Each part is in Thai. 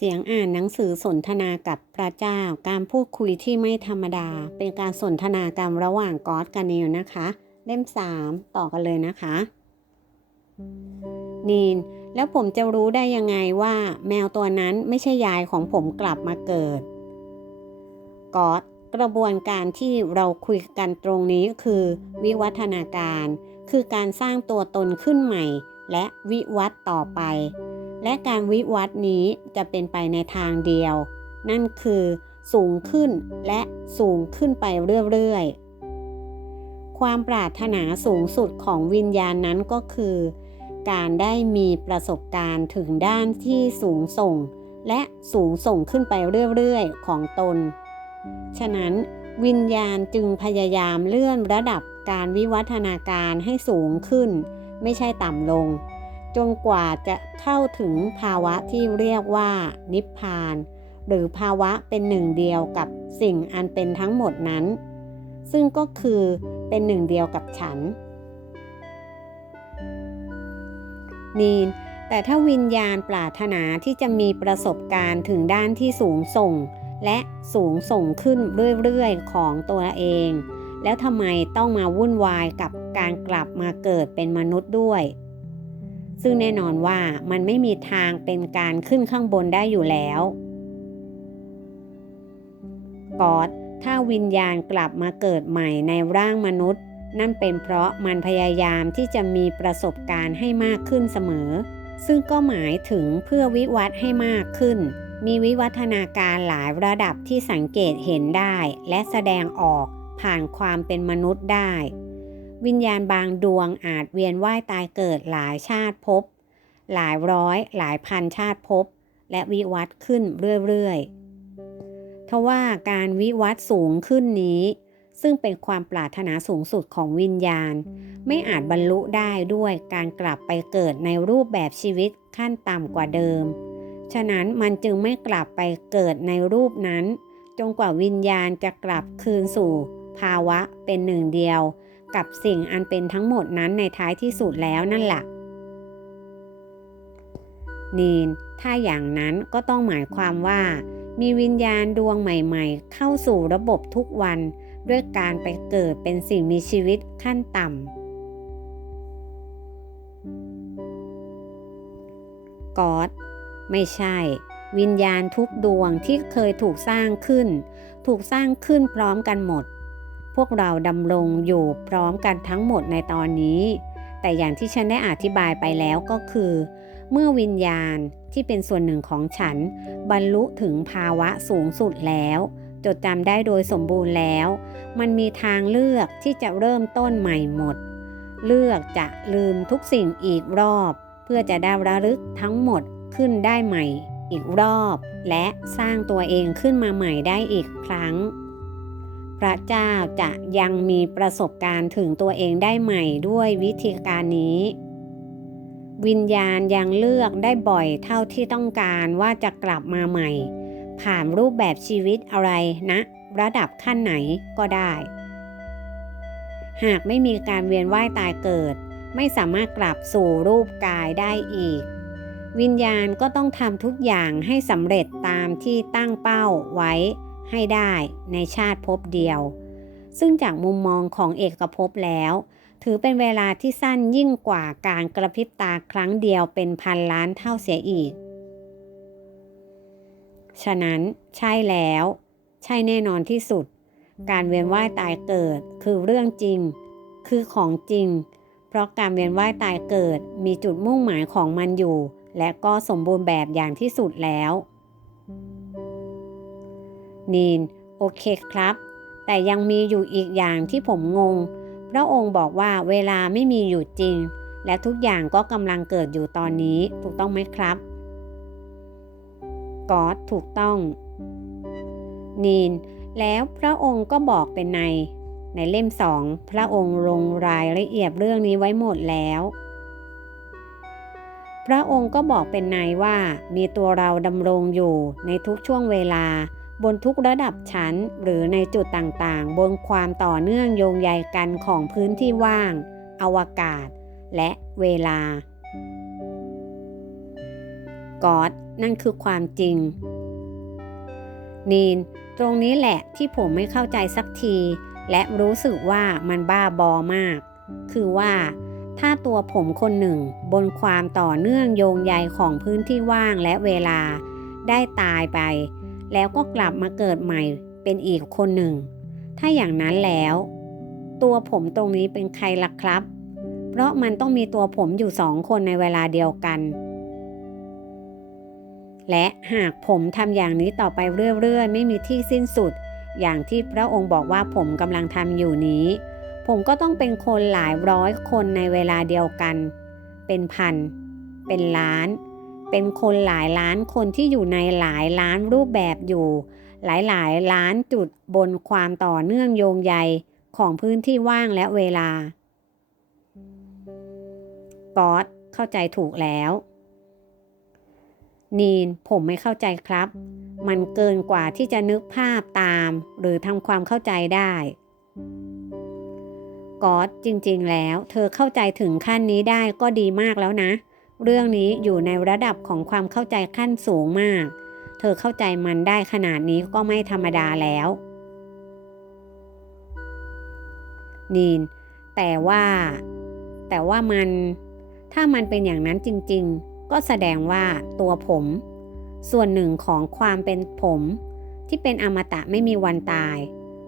เสียงอ่านหนังสือสนทนากับพระเจ้า การพูดคุยที่ไม่ธรรมดา เป็นการสนทนากันระหว่างกอตกับนิวนะคะ เล่ม 3 ต่อกันเลยนะคะ นีน แล้วผมจะรู้ได้ยังไงว่า แมวตัวนั้นไม่ใช่ยายของผมกลับมาเกิด กอตกระบวนการที่เราคุยกันตรงนี้คือ วิวัฒนาการ คือการสร้างตัวตนขึ้นใหม่ และวิวัฒต่อไป และการวิวัฒน์นี้จะเป็นไปในทางเดียว นั่นคือสูงขึ้นและสูงขึ้นไปเรื่อยๆ ความปรารถนาสูงสุดของวิญญาณนั้นก็คือ การได้มีประสบการณ์ถึงด้านที่สูงส่ง และสูงส่งขึ้นไปเรื่อยๆ ของตน ฉะนั้นวิญญาณจึงพยายามเลื่อนระดับการวิวัฒนาการให้สูงขึ้น ไม่ใช่ต่ำลง จนกว่าจะเข้าถึงภาวะที่เรียกว่านิพพาน หรือภาวะเป็นหนึ่งเดียวกับสิ่งอันเป็นทั้งหมดนั้น ซึ่งก็คือเป็นหนึ่งเดียวกับฉัน นีน แต่ถ้าวิญญาณปรารถนาที่จะมีประสบการณ์ถึงด้านที่สูงส่ง และสูงส่งขึ้นเรื่อยๆของตัวเอง แล้วทำไมต้องมาวุ่นวายกับการกลับมาเกิดเป็นมนุษย์ด้วย ซึ่งแน่นอนว่ามันไม่มีทางเป็นการขึ้นข้างบนได้อยู่แล้วกอดถ้าวิญญาณกลับมาเกิดใหม่ในร่างมนุษย์ นั่นเป็นเพราะมันพยายามที่จะมีประสบการณ์ให้มากขึ้นเสมอ ซึ่งก็หมายถึงเพื่อวิวัฒน์ให้มากขึ้น มีวิวัฒนาการหลายระดับที่สังเกตเห็นได้ และแสดงออกผ่านความเป็นมนุษย์ได้ วิญญาณบางดวงอาจเวียนว่ายตายเกิดหลายชาติภพหลายร้อย หลายพันชาติภพและวิวัฒน์ขึ้นเรื่อยๆทว่าการวิวัฒน์สูงขึ้นนี้ ซึ่งเป็นความปรารถนาสูงสุดของวิญญาณ ไม่อาจบรรลุได้ด้วยการกลับไปเกิดในรูปแบบชีวิตขั้นต่ำกว่าเดิม ฉะนั้นมันจึงไม่กลับไปเกิดในรูปนั้น จนกว่าวิญญาณจะกลับคืนสู่ ภาวะเป็นหนึ่งเดียว กับสิ่งอันเป็นทั้งหมดนั้นในท้ายที่สุดแล้วนั่นแหละนีนถ้าอย่างนั้นก็ต้องหมายความว่า มีวิญญาณดวงใหม่ๆ เข้าสู่ระบบทุกวัน ด้วยการไปเกิดเป็นสิ่งมีชีวิตขั้นต่ำกอดไม่ใช่ วิญญาณทุกดวงที่เคยถูกสร้างขึ้น ถูกสร้างขึ้นพร้อมกันหมด วกเราดำรงอยู่พร้อมกันทั้งหมดในตอนนี้ แต่อย่างที่ฉันได้อธิบายไปแล้วก็คือ เมื่อวิญญาณที่เป็นส่วนหนึ่งของฉัน บรรลุถึงภาวะสูงสุดแล้ว จดจำได้โดยสมบูรณ์แล้ว มันมีทางเลือกที่จะเริ่มต้นใหม่หมด เลือกจะลืมทุกสิ่งอีกรอบ เพื่อจะได้ระลึกทั้งหมดขึ้นได้ใหม่อีกรอบ และสร้างตัวเองขึ้นมาใหม่ได้อีกครั้ง พระเจ้าจะยังมีประสบการณ์ถึงตัวเองได้ใหม่ด้วยวิธีการนี้ วิญญาณยังเลือกได้บ่อยเท่าที่ต้องการว่าจะกลับมาใหม่ ผ่านรูปแบบชีวิตอะไรนะ ระดับขั้นไหนก็ได้ หากไม่มีการเวียนว่ายตายเกิด ไม่สามารถกลับสู่รูปกายได้อีก วิญญาณก็ต้องทำทุกอย่างให้สำเร็จตามที่ตั้งเป้าไว้ ให้ได้ในชาติภพเดียว ซึ่งจากมุมมองของเอกภพแล้ว ถือเป็นเวลาที่สั้นยิ่งกว่าการกระพริบตาครั้งเดียวเป็นพันล้านเท่าเสียอีก ฉะนั้นใช่แล้ว ใช่แน่นอนที่สุด การเวียนว่ายตายเกิดคือเรื่องจริง คือของจริง เพราะการเวียนว่ายตายเกิดมีจุดมุ่งหมายของมันอยู่ และก็สมบูรณ์แบบอย่างที่สุดแล้ว นีน โอเคครับ แต่ยังมีอยู่อีกอย่างที่ผมงง พระองค์บอกว่าเวลาไม่มีอยู่จริง และทุกอย่างก็กำลังเกิดอยู่ตอนนี้ ถูกต้องไหมครับกอดถูกต้อง นีน แล้วพระองค์ก็บอกเป็นใน ในเล่มสอง พระองค์ลงรายละเอียดเรื่องนี้ไว้หมดแล้ว พระองค์ก็บอกเป็นในว่ามีตัวเราดำรงอยู่ในทุกช่วงเวลา บนทุกระดับชั้นหรือในจุดต่างๆ บนความต่อเนื่องโยงใยกันของพื้นที่ว่าง อวกาศ และเวลากอดนั่นคือความจริง นีน ตรงนี้แหละที่ผมไม่เข้าใจสักที และรู้สึกว่ามันบ้าบอมาก คือว่าถ้าตัวผมคนหนึ่ง บนความต่อเนื่องโยงใยของพื้นที่ว่างและเวลา ได้ตายไป แล้วก็กลับมาเกิดใหม่เป็นอีกคนหนึ่ง ถ้าอย่างนั้นแล้ว ตัวผมตรงนี้เป็นใครล่ะครับ เพราะมันต้องมีตัวผมอยู่สองคนในเวลาเดียวกัน และหากผมทำอย่างนี้ต่อไปเรื่อยๆ ไม่มีที่สิ้นสุด อย่างที่พระองค์บอกว่าผมกำลังทำอยู่นี้ ผมก็ต้องเป็นคนหลายร้อยคนในเวลาเดียวกัน เป็นพัน เป็นล้าน เป็นคนหลายล้านคนที่อยู่ในหลายล้านรูปแบบอยู่ หลายหลายล้านจุดบนความต่อเนื่องโยงใยของพื้นที่ว่างและเวลาก๊อตเข้าใจถูกแล้ว นีนผมไม่เข้าใจครับ มันเกินกว่าที่จะนึกภาพตาม หรือทำความเข้าใจได้ก๊อตจริงๆแล้ว เธอเข้าใจถึงขั้นนี้ได้ก็ดีมากแล้วนะ เรื่องนี้อยู่ในระดับของความเข้าใจขั้นสูงมาก เธอเข้าใจมันได้ขนาดนี้ก็ไม่ธรรมดาแล้ว นีน แต่ว่า แต่ว่ามัน ถ้ามันเป็นอย่างนั้นจริง ๆ ก็แสดงว่าตัวผม ส่วนหนึ่งของความเป็นผม ที่เป็นอมตะไม่มีวันตาย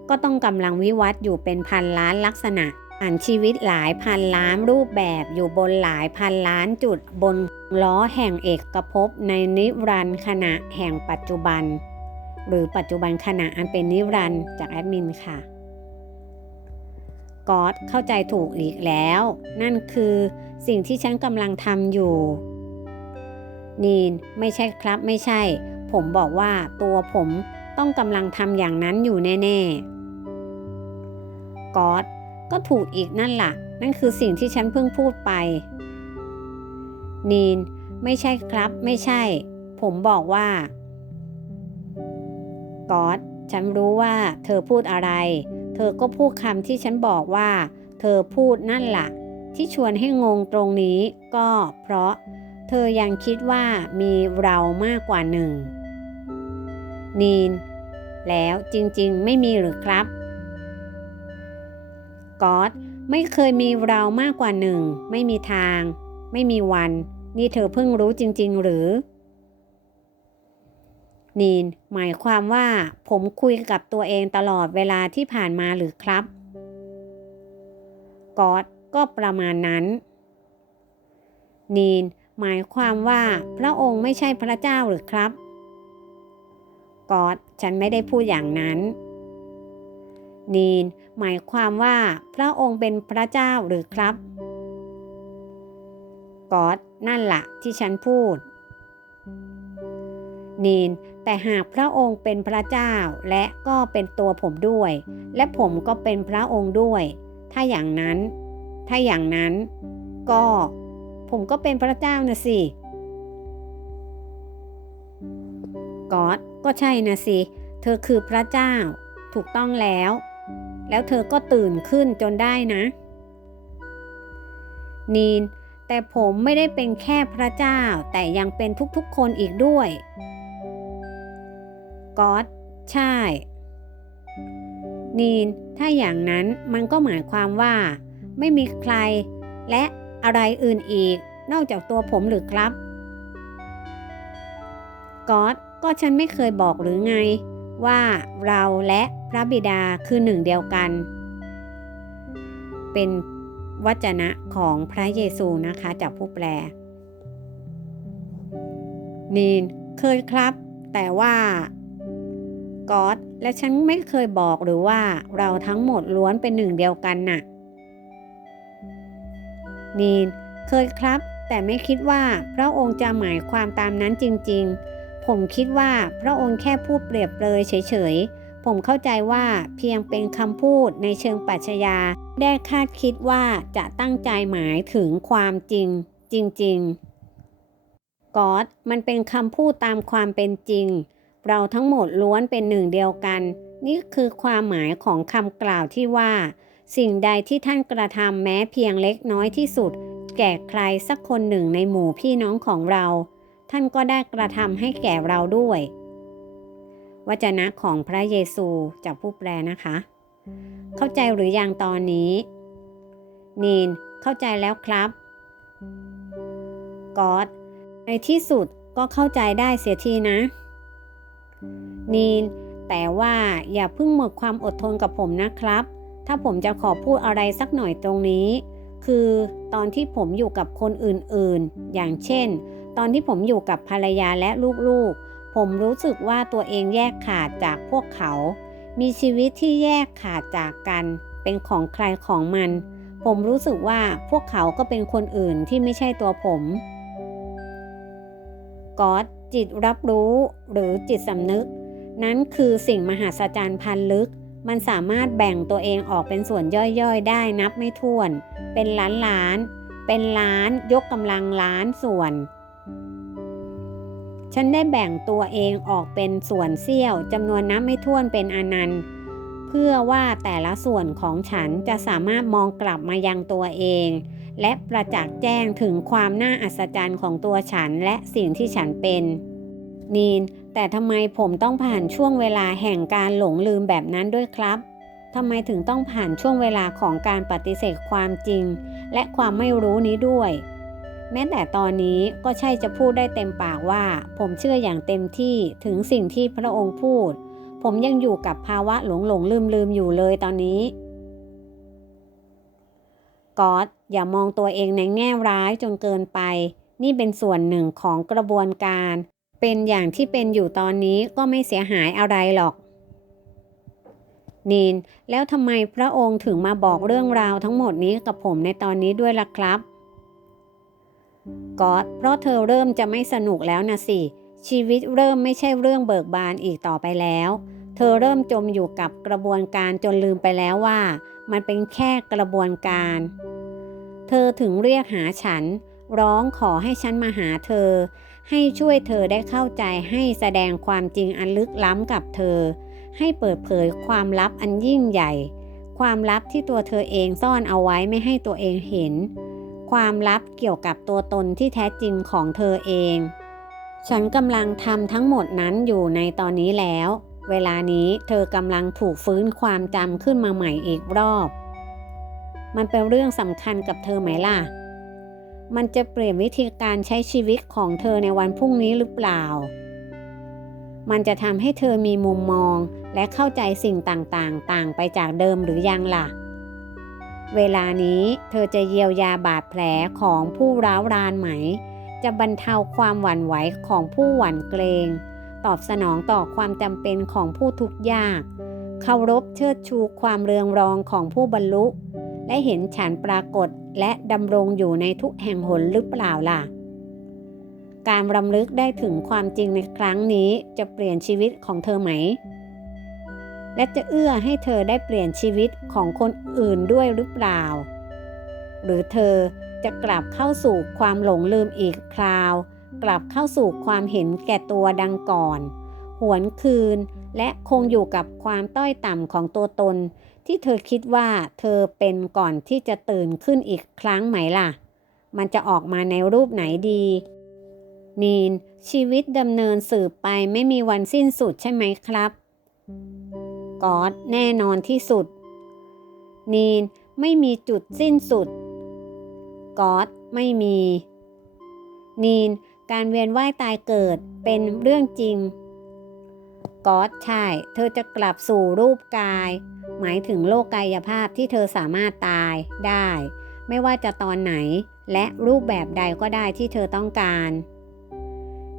ก็ต้องกำลังวิวัฒน์อยู่เป็นพันล้านลักษณะ อ่านชีวิตหลายพันล้านรูปแบบอยู่บนหลายพันล้านจุดบนล้อแห่งเอกภพในนิรันดร์ขณะแห่งปัจจุบัน หรือปัจจุบันขณะอันเป็นนิรันดร์จากแอดมินค่ะก๊อตเข้าใจถูกอีกแล้ว นั่นคือสิ่งที่ฉันกำลังทำอยู่ นีนไม่ใช่ครับไม่ใช่ ผมบอกว่าตัวผมต้องกำลังทำอย่างนั้นอยู่แน่ๆก๊อต ก็ถูกอีกนั่นล่ะ นั่นคือสิ่งที่ฉันเพิ่งพูดไป นีน ไม่ใช่ครับ ไม่ใช่ ผมบอกว่า ก๊อตฉันรู้ว่า เธอพูดอะไร เธอก็พูดคำที่ฉันบอกว่า เธอพูดนั่นล่ะ ที่ชวนให้งงตรงนี้ก็เพราะ เธอยังคิดว่ามีเรามากกว่าหนึ่ง นีน แล้วจริงๆ ไม่มีหรือครับ ก๊อตไม่เคยมีเรามากกว่าหนึ่ง ไม่มีทาง ไม่มีวัน นี่เธอเพิ่งรู้จริง ๆ หรือ นีน หมายความว่าผมคุยกับตัวเองตลอดเวลาที่ผ่านมาหรือครับก๊อตก็ประมาณนั้น นีน หมายความว่าพระองค์ไม่ใช่พระเจ้าหรือครับก๊อตฉันไม่ได้พูดอย่างนั้น นีน หมายความว่าพระองค์เป็นพระเจ้าหรือครับก๊อตนั่นละ่ะที่ฉันพูดนีนแต่หากพระองค์เป็นพระเจ้าและก็เป็นตัวผมด้วย และผมก็เป็นพระองค์ด้วย ถ้าอย่างนั้น ถ้าอย่างนั้น ก็ผมก็เป็นพระเจ้านะสิก๊อตก็ใช่นะสิ เธอคือพระเจ้า ถูกต้องแล้ว แล้วเธอก็ตื่นขึ้นจนได้นะ นีน แต่ผมไม่ได้เป็นแค่พระเจ้า แต่ยังเป็นทุกๆคนอีกด้วยก๊อตใช่ นีน ถ้าอย่างนั้นมันก็หมายความว่า ไม่มีใคร และอะไรอื่นอีก นอกจากตัวผมหรือครับก๊อตก็ฉันไม่เคยบอกหรือไง ว่าเราและ พระบิดาคือหนึ่งเดียวกัน เป็นวจนะของพระเยซูนะคะจากผู้แปล นีนเคยครับ แต่ว่าก๊อตและฉันไม่เคยบอกหรือว่าเราทั้งหมดล้วนเป็นหนึ่งเดียวกันน่ะ นีนเคยครับ แต่ไม่คิดว่าพระองค์จะหมายความตามนั้นจริง ๆ ผมคิดว่าพระองค์แค่พูดเปรียบเปรยเฉยๆ ผมเข้าใจว่าเพียงเป็นคำพูดในเชิงปรัชญาได้คาดคิดว่าจะตั้งใจหมายถึงความจริง จริงๆกอตมันเป็นคำพูดตามความเป็นจริง เราทั้งหมดล้วนเป็นหนึ่งเดียวกัน นี่คือความหมายของคำกล่าวที่ว่า สิ่งใดที่ท่านกระทำแม้เพียงเล็กน้อยที่สุด แก่ใครสักคนหนึ่งในหมู่พี่น้องของเรา ท่านก็ได้กระทำให้แก่เราด้วย วจนะของพระเยซูจากผู้แปลนะคะ เข้าใจหรือยังตอนนี้นีนเข้าใจแล้วครับกอดในที่สุดก็เข้าใจได้เสียทีนะ นีน แต่ว่าอย่าเพิ่งหมดความอดทนกับผมนะครับ ถ้าผมจะขอพูดอะไรสักหน่อยตรงนี้ คือตอนที่ผมอยู่กับคนอื่นๆ อย่างเช่น ตอนที่ผมอยู่กับภรรยาและลูกๆ ผมรู้สึกว่าตัวเองแยกขาดจากพวกเขา มีชีวิตที่แยกขาดจากกัน เป็นของใครของมัน ผมรู้สึกว่าพวกเขาก็เป็นคนอื่นที่ไม่ใช่ตัวผมก๊อดจิตรับรู้หรือจิตสำนึก นั้นคือสิ่งมหัศจรรย์พันลึก มันสามารถแบ่งตัวเองออกเป็นส่วนย่อยๆ ได้นับไม่ถ้วน เป็นล้านล้าน เป็นล้านยกกำลังล้านส่วน ฉันได้แบ่งตัวเองออกเป็นส่วนเสี้ยวจำนวนนับไม่ถ้วนเป็นอนันต์ เพื่อว่าแต่ละส่วนของฉันจะสามารถมองกลับมายังตัวเอง และประจักษ์แจ้งถึงความน่าอัศจรรย์ของตัวฉันและสิ่งที่ฉันเป็น นีน แต่ทำไมผมต้องผ่านช่วงเวลาแห่งการหลงลืมแบบนั้นด้วยครับทำไมถึงต้องผ่านช่วงเวลาของการปฏิเสธความจริง และความไม่รู้นี้ด้วย แม้แต่ตอนนี้ก็ใช่จะพูดได้เต็มปากว่า ผมเชื่ออย่างเต็มที่ถึงสิ่งที่พระองค์พูด ผมยังอยู่กับภาวะหลงหลงลืมลืมอยู่เลยตอนนี้กอดอย่ามองตัวเองในแง่ร้ายจนเกินไป นี่เป็นส่วนหนึ่งของกระบวนการ เป็นอย่างที่เป็นอยู่ตอนนี้ก็ไม่เสียหายอะไรหรอกนีนแล้วทำไมพระองค์ถึงมาบอกเรื่องราวทั้งหมดนี้กับผมในตอนนี้ด้วยล่ะครับ กอดเพราะเธอเริ่มจะไม่สนุกแล้วนะสิ ชีวิตเริ่มไม่ใช่เรื่องเบิกบานอีกต่อไปแล้ว เธอเริ่มจมอยู่กับกระบวนการจนลืมไปแล้วว่า มันเป็นแค่กระบวนการ เธอถึงเรียกหาฉัน ร้องขอให้ฉันมาหาเธอ ให้ช่วยเธอได้เข้าใจให้แสดงความจริงอันลึกล้ำกับเธอ ให้เปิดเผยความลับอันยิ่งใหญ่ ความลับที่ตัวเธอเองซ่อนเอาไว้ไม่ให้ตัวเองเห็น ความลับเกี่ยวกับตัวตนที่แท้จริงของเธอเอง ฉันกำลังทำทั้งหมดนั้นอยู่ในตอนนี้แล้ว เวลานี้เธอกำลังถูกฟื้นความจำขึ้นมาใหม่อีกรอบ มันเป็นเรื่องสำคัญกับเธอไหมล่ะ มันจะเปลี่ยนวิธีการใช้ชีวิตของเธอในวันพรุ่งนี้หรือเปล่า มันจะทำให้เธอมีมุมมองและเข้าใจสิ่งต่างๆ ต่างไปจากเดิมหรือยังล่ะ เวลานี้เธอจะเยียวยาบาดแผลของผู้ร้าวรานไหม จะบรรเทาความหวั่นไหวของผู้หวั่นเกรง ตอบสนองต่อความจำเป็นของผู้ทุกข์ยาก เคารพเชิดชูความเรืองรองของผู้บรรลุ และเห็นฉันปรากฏและดำรงอยู่ในทุกแห่งหนหรือเปล่าล่ะ การรำลึกได้ถึงความจริงในครั้งนี้จะเปลี่ยนชีวิตของเธอไหม และจะเอื้อให้เธอได้เปลี่ยนชีวิตของคนอื่นด้วยหรือเปล่า หรือเธอจะกลับเข้าสู่ความหลงลืมอีกคราว กลับเข้าสู่ความเห็นแก่ตัวดังก่อน หวนคืนและคงอยู่กับความต้อยต่ำของตัวตน ที่เธอคิดว่าเธอเป็นก่อนที่จะตื่นขึ้นอีกครั้งไหมล่ะ มันจะออกมาในรูปไหนดี นีนชีวิตดำเนินสืบไปไม่มีวันสิ้นสุดใช่ไหมครับ กอดแน่นอนที่สุด นีนไม่มีจุดสิ้นสุดกอดไม่มี นีนการเวียนว่ายตายเกิดเป็นเรื่องจริงกอดใช่ เธอจะกลับสู่รูปกาย หมายถึงโลกกายภาพที่เธอสามารถตายได้ ไม่ว่าจะตอนไหนและรูปแบบใดก็ได้ที่เธอต้องการ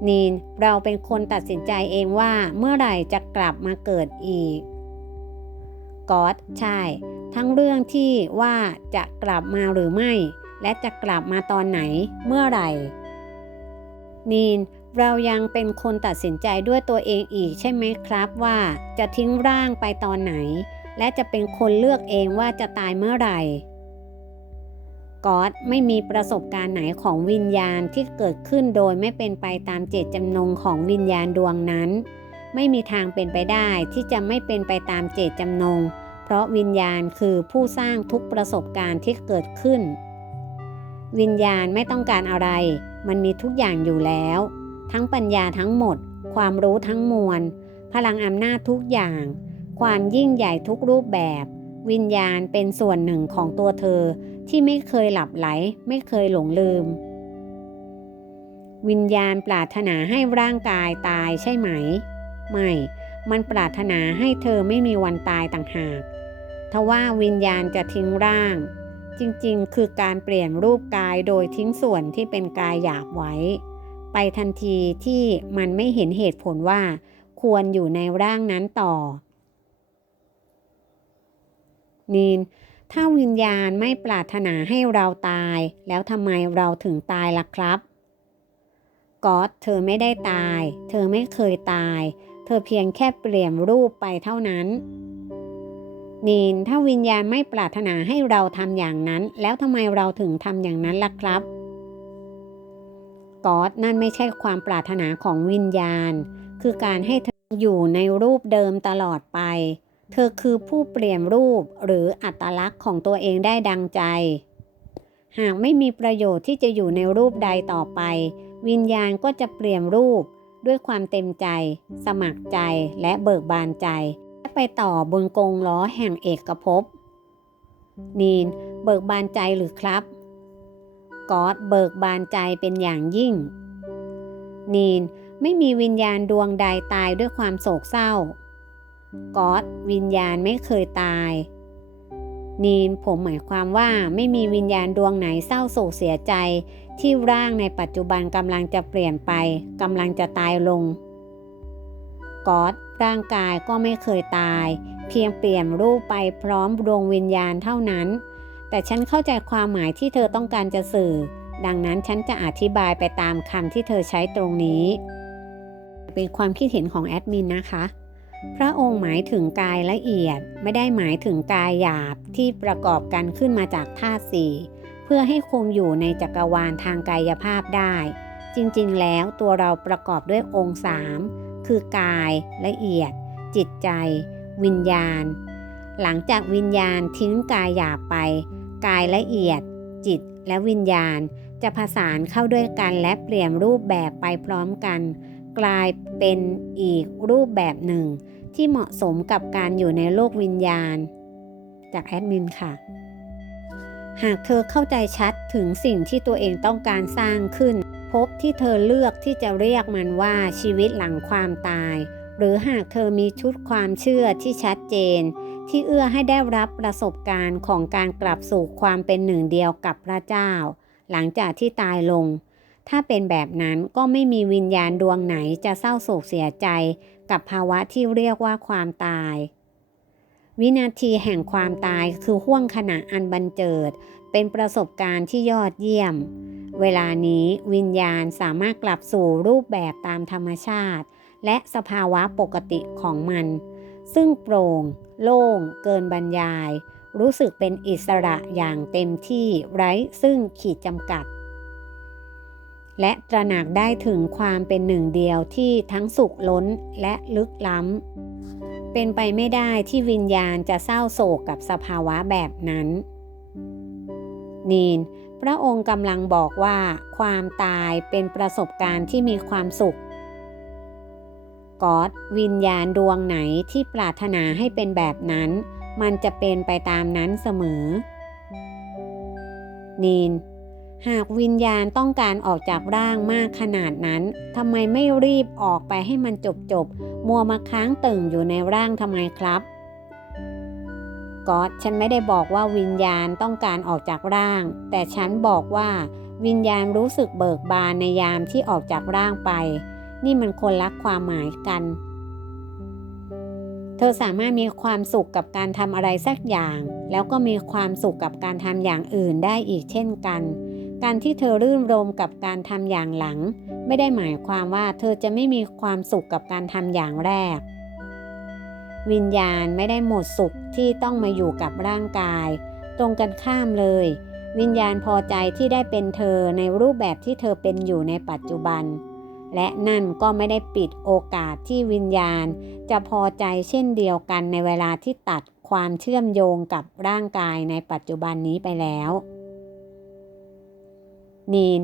นีนเราเป็นคนตัดสินใจเองว่าเมื่อไหร่จะกลับมาเกิดอีก กอดใช่ ทั้งเรื่องที่ว่าจะกลับมาหรือไม่ และจะกลับมาตอนไหนเมื่อไหร่ นีนเรายังเป็นคนตัดสินใจด้วยตัวเองอีกใช่ไหมครับว่าจะทิ้งร่างไปตอนไหน และจะเป็นคนเลือกเองว่าจะตายเมื่อไหร่กอดไม่มีประสบการณ์ไหนของวิญญาณที่เกิดขึ้นโดยไม่เป็นไปตามเจตจำนงของวิญญาณดวงนั้น ไม่มีทางเป็นไปได้ที่จะไม่เป็นไปตามเจตจำนง ราะวิญญาณคือผู้สร้างทุกประสบการณ์ที่เกิดขึ้น วิญญาณไม่ต้องการอะไร มันมีทุกอย่างอยู่แล้ว ทั้งปัญญาทั้งหมด ความรู้ทั้งมวล พลังอำนาจทุกอย่าง ความยิ่งใหญ่ทุกรูปแบบ วิญญาณเป็นส่วนหนึ่งของตัวเธอที่ไม่เคยหลับไหล ไม่เคยหลงลืม วิญญาณปรารถนาให้ร่างกายตายใช่ไหม ไม่มันปรารถนาให้เธอไม่มีวันตายต่างหาก ทว่าวิญญาณจะทิ้งร่าง จริงๆ คือการเปลี่ยนรูปกายโดยทิ้งส่วนที่เป็นกายหยาบไว้ ไปทันทีที่มันไม่เห็นเหตุผลว่า ควรอยู่ในร่างนั้นต่อ นีนถ้าวิญญาณไม่ปรารถนาให้เราตาย แล้วทำไมเราถึงตายล่ะครับก๊อตเธอไม่ได้ตาย เธอไม่เคยตาย เธอเพียงแค่เปลี่ยนรูปไปเท่านั้น นีนถ้าวิญญาณไม่ปรารถนาให้เราทำอย่างนั้น แล้วทำไมเราถึงทำอย่างนั้นล่ะครับก๊อตนั่นไม่ใช่ความปรารถนาของวิญญาณ คือการให้เธออยู่ในรูปเดิมตลอดไป เธอคือผู้เปลี่ยนรูปหรืออัตลักษณ์ของตัวเองได้ดังใจ หากไม่มีประโยชน์ที่จะอยู่ในรูปใดต่อไป วิญญาณก็จะเปลี่ยนรูปด้วยความเต็มใจ สมัครใจและเบิกบานใจ ไปต่อบนกงล้อแห่งเอกภพ นีนเบิกบานใจหรือครับ กอตเบิกบานใจเป็นอย่างยิ่ง นีนไม่มีวิญญาณดวงใดตายด้วยความโศกเศร้า กอตวิญญาณไม่เคยตาย นีนผมหมายความว่าไม่มีวิญญาณดวงไหนเศร้าโศกเสียใจที่ร่างในปัจจุบันกำลังจะเปลี่ยนไปกำลังจะตายลง กอต ร่างกายก็ไม่เคยตาย เพียงเปลี่ยนรูปไปพร้อมดวงวิญญาณเท่านั้น แต่ฉันเข้าใจความหมายที่เธอต้องการจะสื่อ ดังนั้นฉันจะอธิบายไปตามคำที่เธอใช้ตรงนี้ เป็นความคิดเห็นของแอดมินนะคะ พระองค์หมายถึงกายละเอียด ไม่ได้หมายถึงกายหยาบที่ประกอบกันขึ้นมาจากธาตุสี่เพื่อให้คงอยู่ในจักรวาลทางกายภาพได้ จริงๆ แล้วตัวเราประกอบด้วยองค์สาม คือกายละเอียด จิตใจ วิญญาณ หลังจากวิญญาณทิ้งกายหยาบไป กายละเอียด จิตและวิญญาณ จะผสานเข้าด้วยกันและเปลี่ยนรูปแบบไปพร้อมกัน กลายเป็นอีกรูปแบบหนึ่ง ที่เหมาะสมกับการอยู่ในโลกวิญญาณ จากแอดมินค่ะหากเธอเข้าใจชัดถึงสิ่งที่ตัวเองต้องการสร้างขึ้น พบที่เธอเลือกที่จะเรียกมันว่าชีวิตหลังความตาย หรือหากเธอมีชุดความเชื่อที่ชัดเจน ที่เอื้อให้ได้รับประสบการณ์ของการกลับสู่ความเป็นหนึ่งเดียวกับพระเจ้า หลังจากที่ตายลง ถ้าเป็นแบบนั้นก็ไม่มีวิญญาณดวงไหนจะเศร้าโศกเสียใจ กับภาวะที่เรียกว่าความตายวินาทีแห่งความตายคือห่วงขณะอันบันเจิด เป็นประสบการณ์ที่ยอดเยี่ยม เวลานี้วิญญาณสามารถกลับสู่รูปแบบตามธรรมชาติ และสภาวะปกติของมัน ซึ่งโปร่ง โล่ง เกินบรรยาย รู้สึกเป็นอิสระอย่างเต็มที่ไร้ซึ่งขีดจำกัด และตระหนักได้ถึงความเป็นหนึ่งเดียวที่ทั้งสุขล้นและลึกล้ำเป็นไปไม่ได้ที่วิญญาณจะเศร้าโศกกับสภาวะแบบนั้น นีน พระองค์กำลังบอกว่า ความตายเป็นประสบการณ์ที่มีความสุขกอดวิญญาณดวงไหนที่ปรารถนาให้เป็นแบบนั้น มันจะเป็นไปตามนั้นเสมอ นีน หากวิญญาณต้องการออกจากร่างมากขนาดนั้นทำไมไม่รีบออกไปให้มันจบจบมัวมาค้างตึงอยู่ในร่างทำไมครับ ก๊อตฉันไม่ได้บอกว่าวิญญาณต้องการออกจากร่าง แต่ฉันบอกว่าวิญญาณรู้สึกเบิกบานในยามที่ออกจากร่างไป นี่มันคนละความหมายกัน เธอสามารถมีความสุขกับการทำอะไรสักอย่าง แล้วก็มีความสุขกับการทำอย่างอื่นได้อีกเช่นกัน การที่เธอรื่นรมกับการทำอย่างหลัง ไม่ได้หมายความว่าเธอจะไม่มีความสุขกับการทำอย่างแรก วิญญาณไม่ได้หมดสุขที่ต้องมาอยู่กับร่างกาย ตรงกันข้ามเลย วิญญาณพอใจที่ได้เป็นเธอในรูปแบบที่เธอเป็นอยู่ในปัจจุบัน และนั่นก็ไม่ได้ปิดโอกาสที่วิญญาณ จะพอใจเช่นเดียวกันในเวลาที่ตัดความเชื่อมโยงกับร่างกายในปัจจุบันนี้ไปแล้ว นีน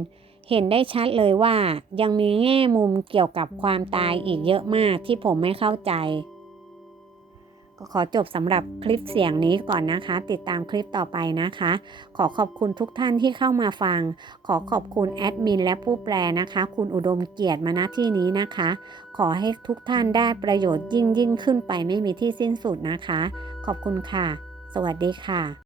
เห็นได้ชัดเลยว่ายังมีแง่มุมเกี่ยวกับความตายอีกเยอะมากที่ผมไม่เข้าใจ ก็ขอจบสำหรับคลิปเสียงนี้ก่อนนะคะ ติดตามคลิปต่อไปนะคะ ขอขอบคุณทุกท่านที่เข้ามาฟัง ขอขอบคุณแอดมินและผู้แปลนะคะ คุณอุดมเกียรติมาณที่นี้นะคะ ขอให้ทุกท่านได้ประโยชน์ยิ่งยิ่งขึ้นไปไม่มีที่สิ้นสุดนะคะ ขอบคุณค่ะ สวัสดีค่ะ